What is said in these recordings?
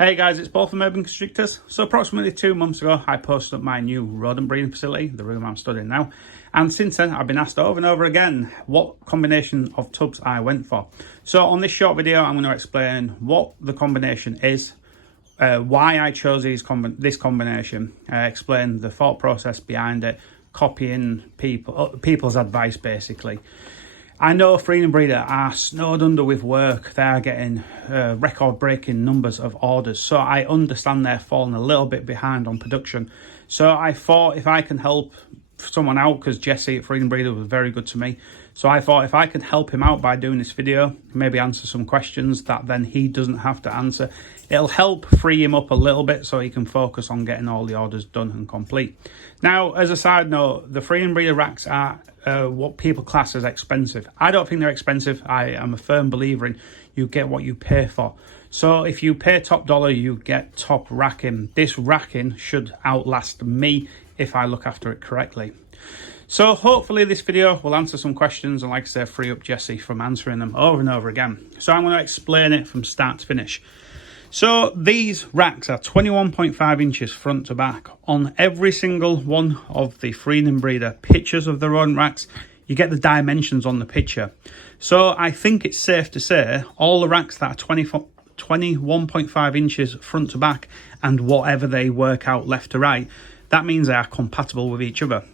Hey guys, it's Paul from Urban Constrictors. So approximately 2 months ago, I posted up my new rodent breeding facility, the room I'm studying now. And since then, I've been asked over and over again what combination of tubs I went for. So on this short video, I'm going to explain what the combination is, why I chose this combination, explain the thought process behind it, copying people's advice basically. I know Freedom Breeder are snowed under with work. They are getting record-breaking numbers of orders. So I understand they're falling a little bit behind on production. So I thought if I can help someone out, because Jesse at Freedom Breeder was very good to me. So I thought if I could help him out by doing this video, maybe answer some questions that then he doesn't have to answer. It'll help free him up a little bit so he can focus on getting all the orders done and complete. Now, as a side note, the Freedom Breeder racks are what people class as expensive. I don't think they're expensive. I am a firm believer in you get what you pay for. So if you pay top dollar, you get top racking. This racking should outlast me if I look after it correctly. So hopefully this video will answer some questions and, like I say, free up Jesse from answering them over and over again. So I'm going to explain it from start to finish. So these racks are 21.5 inches front to back. On every single one of the Freedom Breeder pictures of the rodent racks, you get the dimensions on the picture. So I think it's safe to say all the racks that are 21.5 inches front to back and whatever they work out left to right, that means they are compatible with each other.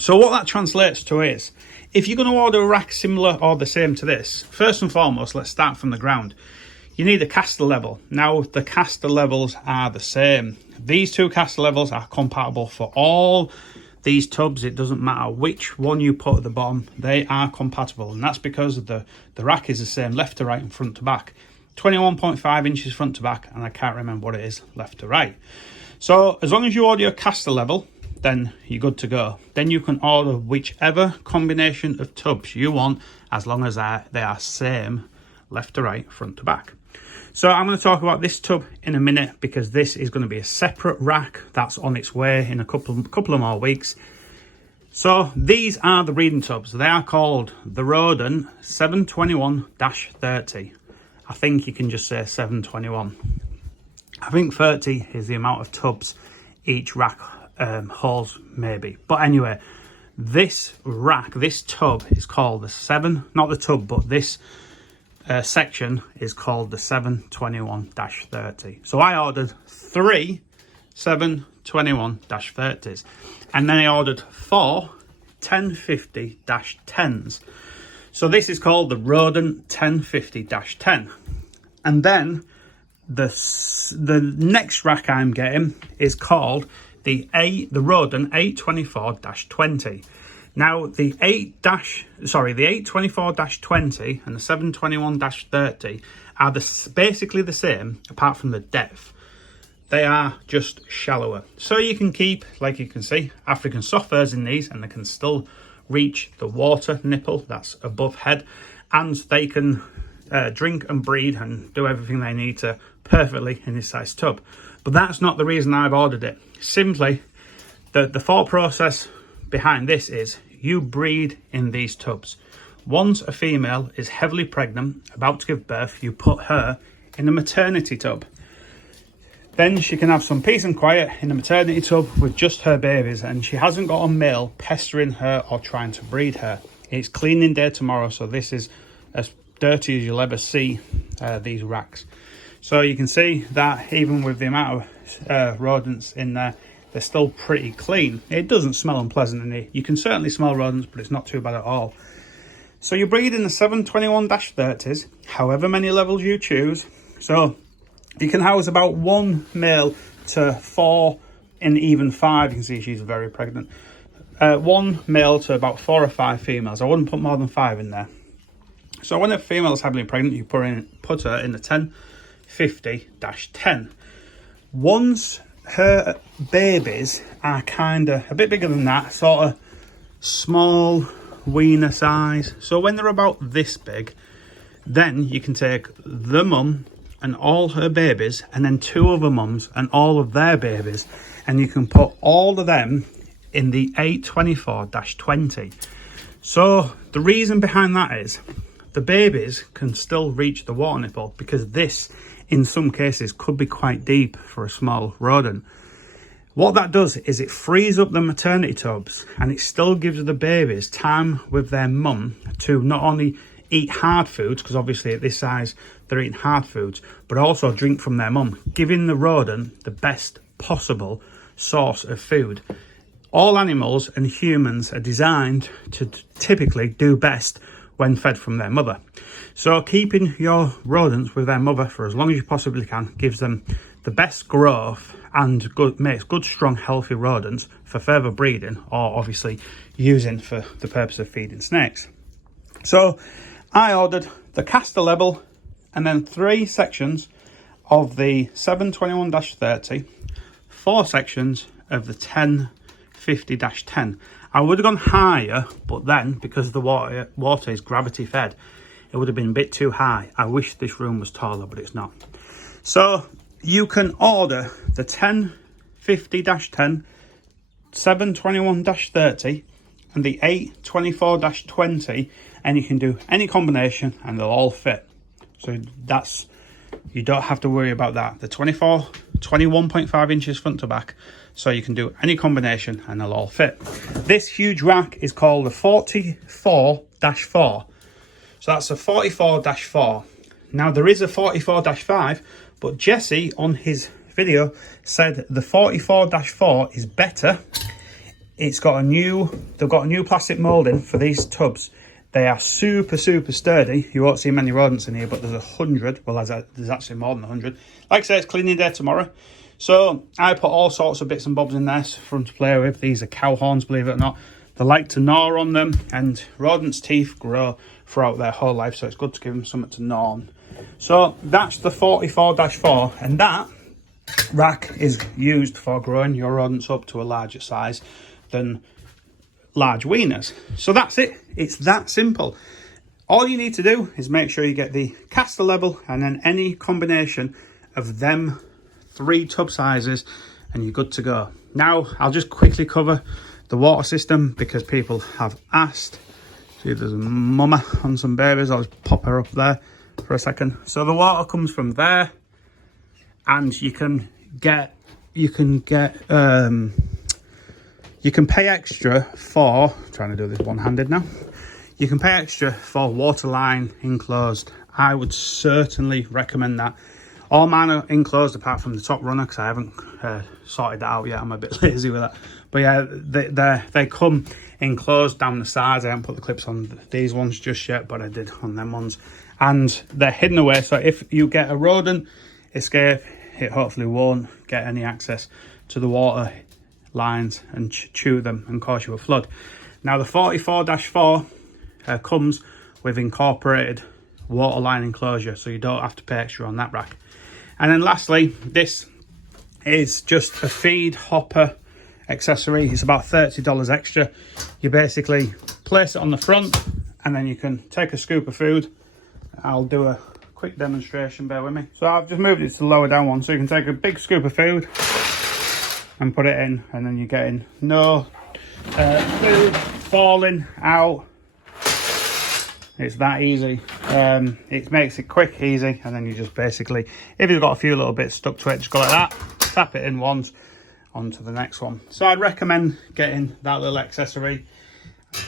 So what that translates to is, if you're going to order a rack similar or the same to this, first and foremost, let's start from the ground. You need a caster level. Now, the caster levels are the same. These two caster levels are compatible for all these tubs. It doesn't matter which one you put at the bottom, they are compatible. And that's because the rack is the same left to right and front to back. 21.5 inches front to back, and I can't remember what it is left to right. So as long as you order your caster level, then you're good to go. Then you can order whichever combination of tubs you want, as long as they are same left to right, front to back. So I'm going to talk about this tub in a minute, because this is going to be a separate rack that's on its way in a couple of more weeks. So these are the breeding tubs. They are called the Rodent 721-30. I think you can just say 721. I think 30 is the amount of tubs each rack holds, maybe. But anyway, this tub is called the not the tub, but this section is called the 721-30. So I ordered 3 721-30s, and then I ordered 4 1050-10s. So this is called the Rodent 1050-10. And then the next rack I'm getting is called the Rodent 824-20. Now the 824-20 and the 721-30 are basically the same, apart from the depth. They are just shallower. So you can keep, like you can see, African soft furs in these, and they can still reach the water nipple that's above head, and they can drink and breed and do everything they need to perfectly in this size tub. But that's not the reason I've ordered it. Simply, the thought process behind this is you breed in these tubs. Once a female is heavily pregnant, about to give birth, you put her in a maternity tub. Then she can have some peace and quiet in the maternity tub with just her babies, and she hasn't got a male pestering her or trying to breed her. It's cleaning day tomorrow, so this is as dirty as you'll ever see these racks. So you can see that even with the amount of rodents in there, they're still pretty clean. It doesn't smell unpleasant in here. You can certainly smell rodents, but it's not too bad at all. So you breed in the 721-30s, however many levels you choose. So you can house about 1 male to 4 and even 5. You can see she's very pregnant. 1 male to about 4 or 5 females. I wouldn't put more than 5 in there. So when a female is heavily pregnant, you put her in the 1050-10. Once her babies are kind of a bit bigger than that, sort of small wiener size, so when they're about this big, then you can take the mum and all her babies, and then 2 other mums and all of their babies, and you can put all of them in the 824-20. So the reason behind that is the babies can still reach the water nipple, because this in some cases could be quite deep for a small rodent. What that does is it frees up the maternity tubs, and it still gives the babies time with their mum to not only eat hard foods, because obviously at this size they're eating hard foods, but also drink from their mum, giving the rodent the best possible source of food. All animals and humans are designed to typically do best when fed from their mother. So keeping your rodents with their mother for as long as you possibly can gives them the best growth and makes good, strong, healthy rodents for further breeding, or obviously using for the purpose of feeding snakes. So I ordered the caster level and then 3 sections of the 721-30, 4 sections of the 1050-10. I would have gone higher, but then because the water is gravity fed, it would have been a bit too high. I wish this room was taller, but it's not. So you can order the 1050-10, 721-30 and the 824-20, and you can do any combination and they'll all fit. So that's, you don't have to worry about that. The 21.5 inches front to back, so you can do any combination and they'll all fit. This huge rack is called the 44-4. So that's a 44-4. Now there is a 44-5, but Jesse on his video said the 44-4 is better. It's got they've got a new plastic moulding for these tubs. They are super sturdy. You won't see many rodents in here, but there's 100. Well, there's actually more than 100. Like I say, it's cleaning day tomorrow. So I put all sorts of bits and bobs in there for them to play with. These are cow horns, believe it or not. They like to gnaw on them, and rodents' teeth grow throughout their whole life, so it's good to give them something to gnaw on. So that's the 44-4, and that rack is used for growing your rodents up to a larger size than large wieners. So that's it. It's that simple. All you need to do is make sure you get the caster level and then any combination of them 3 tub sizes, and you're good to go. Now I'll just quickly cover the water system because people have asked. See, there's a mama on some babies. I'll just pop her up there for a second. So the water comes from there, and you can pay extra for, I'm trying to do this one-handed now. You can pay extra for water line enclosed. I would certainly recommend that. All mine are enclosed apart from the top runner because I haven't sorted that out yet. I'm a bit lazy with that. But yeah, they come enclosed down the sides. I haven't put the clips on these ones just yet, but I did on them ones. And they're hidden away, so if you get a rodent escape, it hopefully won't get any access to the water lines and chew them and cause you a flood. Now the 44-4 comes with incorporated water line enclosure, so you don't have to pay extra on that rack. And then lastly, this is just a feed hopper accessory. It's about $30 extra. You basically place it on the front, and then you can take a scoop of food. I'll do a quick demonstration, bear with me. So I've just moved it to the lower down one, so you can take a big scoop of food and put it in, and then you're getting no food falling out. It's that easy. It makes it quick, easy, and then you just basically, if you've got a few little bits stuck to it, just go like that, tap it in once, onto the next one. So I'd recommend getting that little accessory,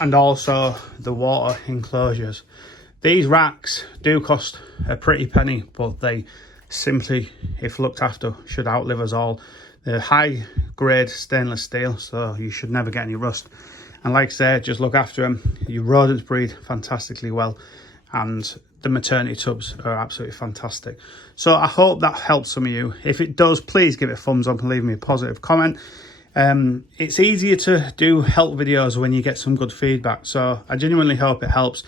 and also the water enclosures. These racks do cost a pretty penny, but they simply, if looked after, should outlive us all. They're high grade stainless steel, so you should never get any rust. And like I said, just look after them. Your rodents breed fantastically well, and the maternity tubs are absolutely fantastic. So I hope that helps some of you. If it does, please give it a thumbs up and leave me a positive comment. It's easier to do help videos when you get some good feedback, so I genuinely hope it helps.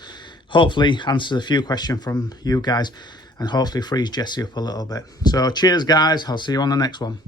Hopefully answers a few questions from you guys, and hopefully frees Jesse up a little bit. So cheers guys, I'll see you on the next one.